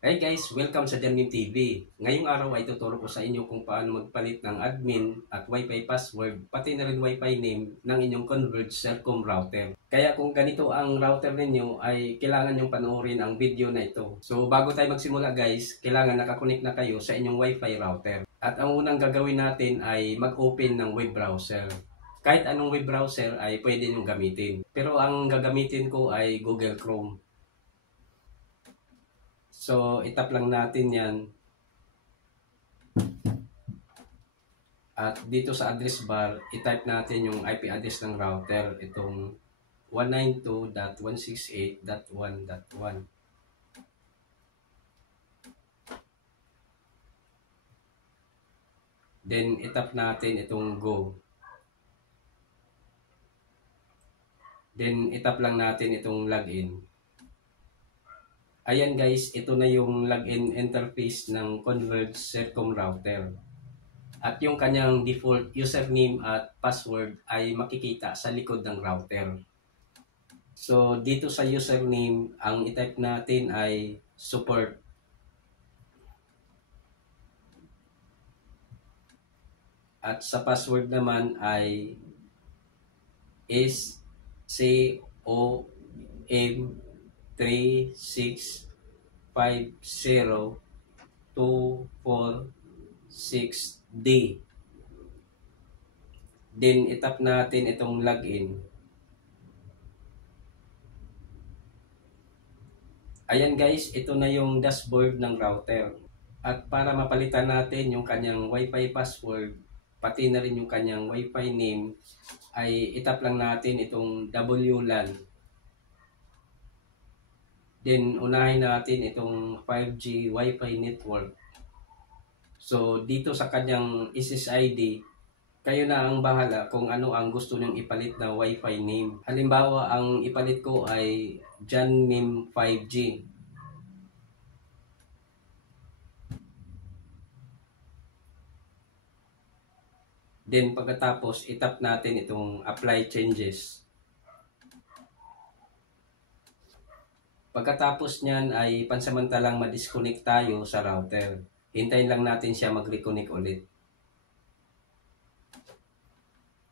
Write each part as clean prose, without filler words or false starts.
Hey guys, welcome sa Janmim TV. Ngayong araw ay tuturo ko sa inyo kung paano magpalit ng admin at Wi-Fi password, pati na rin Wi-Fi name ng inyong Converge Celcom router. Kaya kung ganito ang router ninyo ay kailangan nyong panoorin ang video na ito. So bago tayo magsimula guys, kailangan nakakonect na kayo sa inyong Wi-Fi router. At ang unang gagawin natin ay mag-open ng web browser. Kahit anong web browser ay pwede nyong gamitin. Pero ang gagamitin ko ay Google Chrome. So, itap lang natin yan. At dito sa address bar, itype natin yung IP address ng router. Itong 192.168.1.1. Then, itap natin itong go. Then, itap lang natin itong login. Ayan guys, ito na yung login interface ng Converge Celcom router. At yung kanyang default username at password ay makikita sa likod ng router. So, dito sa username, ang itype natin ay support. At sa password naman ay is COM36502446D. Then, itap natin itong login. Ayan guys, ito na yung dashboard ng router. At para mapalitan natin yung kanyang Wi-Fi password, pati na rin yung kanyang Wi-Fi name, ay itap lang natin itong WLAN. Then, unahin natin itong 5G Wi-Fi network. So, dito sa kanyang SSID, kayo na ang bahala kung ano ang gusto nyong ipalit na Wi-Fi name. Halimbawa, ang ipalit ko ay Janmim 5G. Then, pagkatapos, itap natin itong apply changes. Pagkatapos niyan ay pansamantalang ma-disconnect tayo sa router. Hintayin lang natin siya mag-reconnect ulit.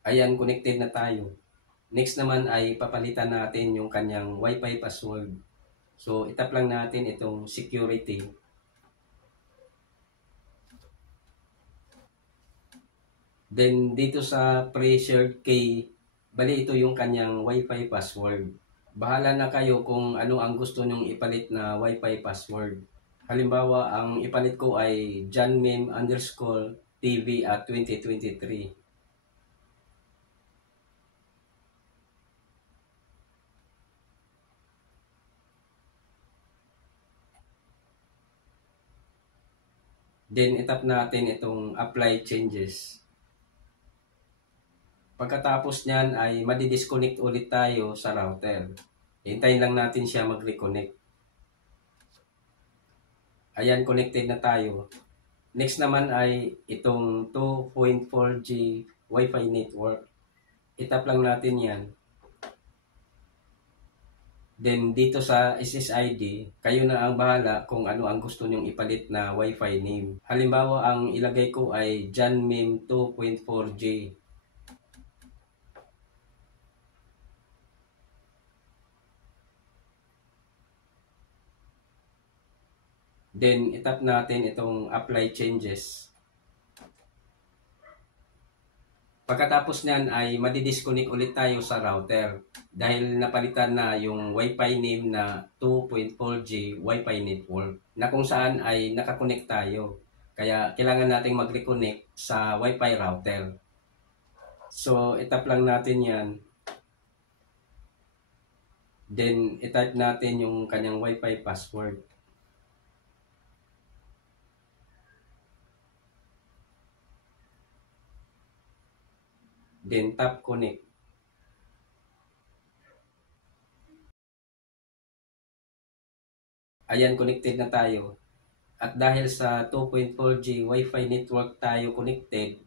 Ayan, connected na tayo. Next naman ay papalitan natin yung kanyang Wi-Fi password. So, itap lang natin itong security. Then, dito sa pre-shared key, bali ito yung kanyang Wi-Fi password. Bahala na kayo kung ano ang gusto nyong ipalit na Wi-Fi password. Halimbawa, ang ipalit ko ay janmim_tv at 2023. Then, itap natin itong apply changes. Pagkatapos niyan ay madi-disconnect ulit tayo sa router. Hintayin lang natin siya mag-reconnect. Ayan, connected na tayo. Next naman ay itong 2.4G Wi-Fi network. Itap lang natin yan. Then dito sa SSID, kayo na ang bahala kung ano ang gusto nyong ipalit na Wi-Fi name. Halimbawa, ang ilagay ko ay Janmim 2.4G. Then, itap natin itong apply changes. Pagkatapos niyan ay madi-disconnect ulit tayo sa router dahil napalitan na yung Wi-Fi name na 2.4G Wi-Fi network na kung saan ay nakakonect tayo. Kaya kailangan nating mag-reconnect sa Wi-Fi router. So, itap lang natin yan. Then, itype natin yung kanyang Wi-Fi password. Then, tap connect. Ayan, connected na tayo. At dahil sa 2.4G Wi-Fi network tayo connected,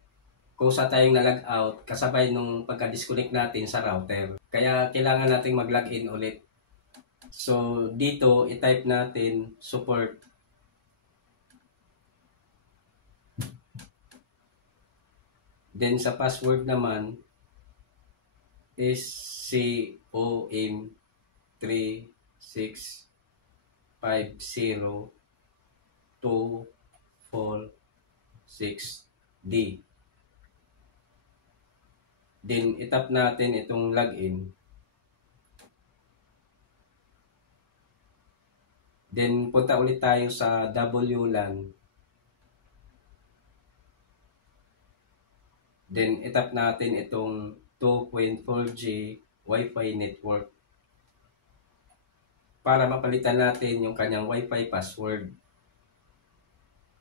kusa tayong na-log out kasabay nung pagka-disconnect natin sa router. Kaya kailangan nating mag-login ulit. So, dito, i-type natin support. Then sa password naman is COM3650246D. Then itap natin itong login. Then punta ulit tayo sa WLAN. Then itap natin itong 2.4G Wi-Fi network para mapalitan natin yung kanyang Wi-Fi password.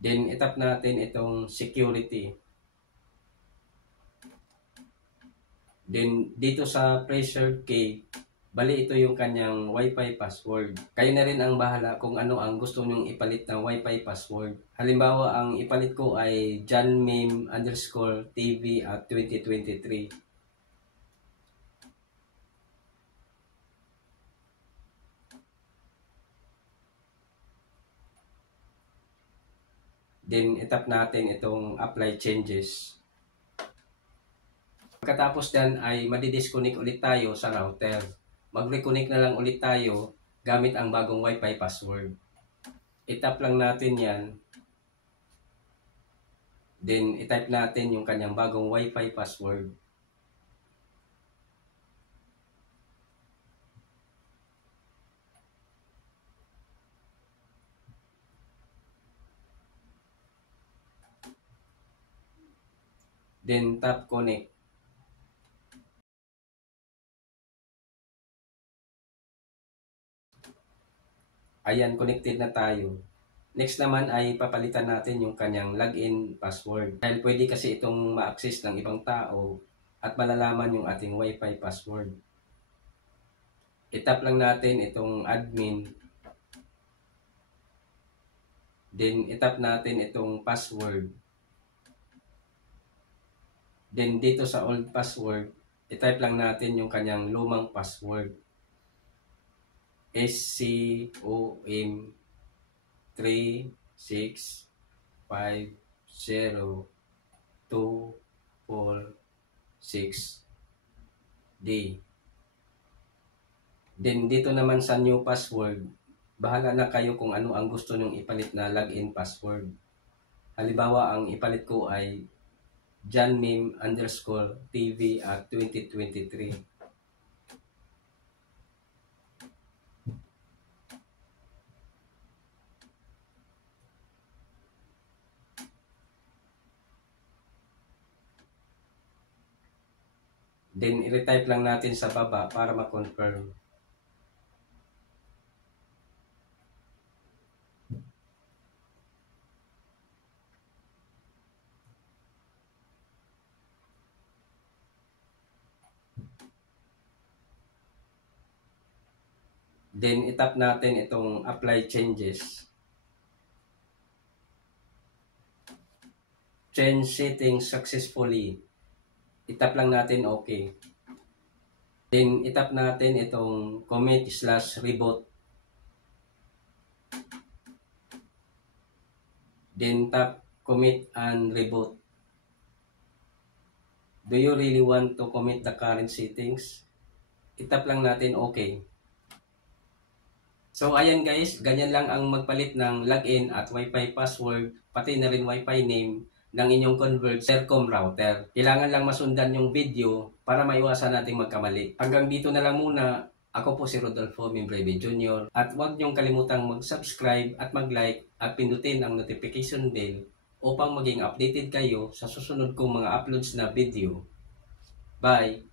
Then itap natin itong security. Then dito sa pressure key, bali ito yung kanyang Wi-Fi password. Kayo na rin ang bahala kung ano ang gusto nyong ipalit ng Wi-Fi password. Halimbawa, ang ipalit ko ay johnmeme_tv at 2023. Then itap natin itong apply changes. Pagkatapos dan ay madidisconnect ulit tayo sa router. Mag-reconnect na lang ulit tayo gamit ang bagong Wi-Fi password. Itap lang natin yan. Then itype natin yung kanyang bagong Wi-Fi password. Then tap connect. Ayan, connected na tayo. Next naman ay papalitan natin yung kanyang login password. Dahil pwede kasi itong ma-access ng ibang tao at malalaman yung ating Wi-Fi password. Itap lang natin itong admin. Then itap natin itong password. Then dito sa old password, itype lang natin yung kanyang lumang password. SCOM3650246D. Then dito naman sa new password, bahala na kayo kung ano ang gusto nyong ipalit na login password. Halimbawa, ang ipalit ko ay johnmeme_tv at 2023. Then i-retype lang natin sa baba para ma-confirm. Then itap natin itong apply changes. Change settings successfully. Itap lang natin okay. Then itap natin itong commit/reboot. Then tap commit and reboot. Do you really want to commit the current settings? Itap lang natin okay. So ayan guys, ganyan lang ang magpalit ng login at Wi-Fi password, pati na rin Wi-Fi name ng inyong Converge Sercom router. Kailangan lang masundan yung video para maiwasan nating magkamali. Hanggang dito na lang muna. Ako po si Rodolfo Membreve Jr. At huwag niyong kalimutang mag-subscribe at mag-like at pindutin ang notification bell upang maging updated kayo sa susunod kong mga uploads na video. Bye!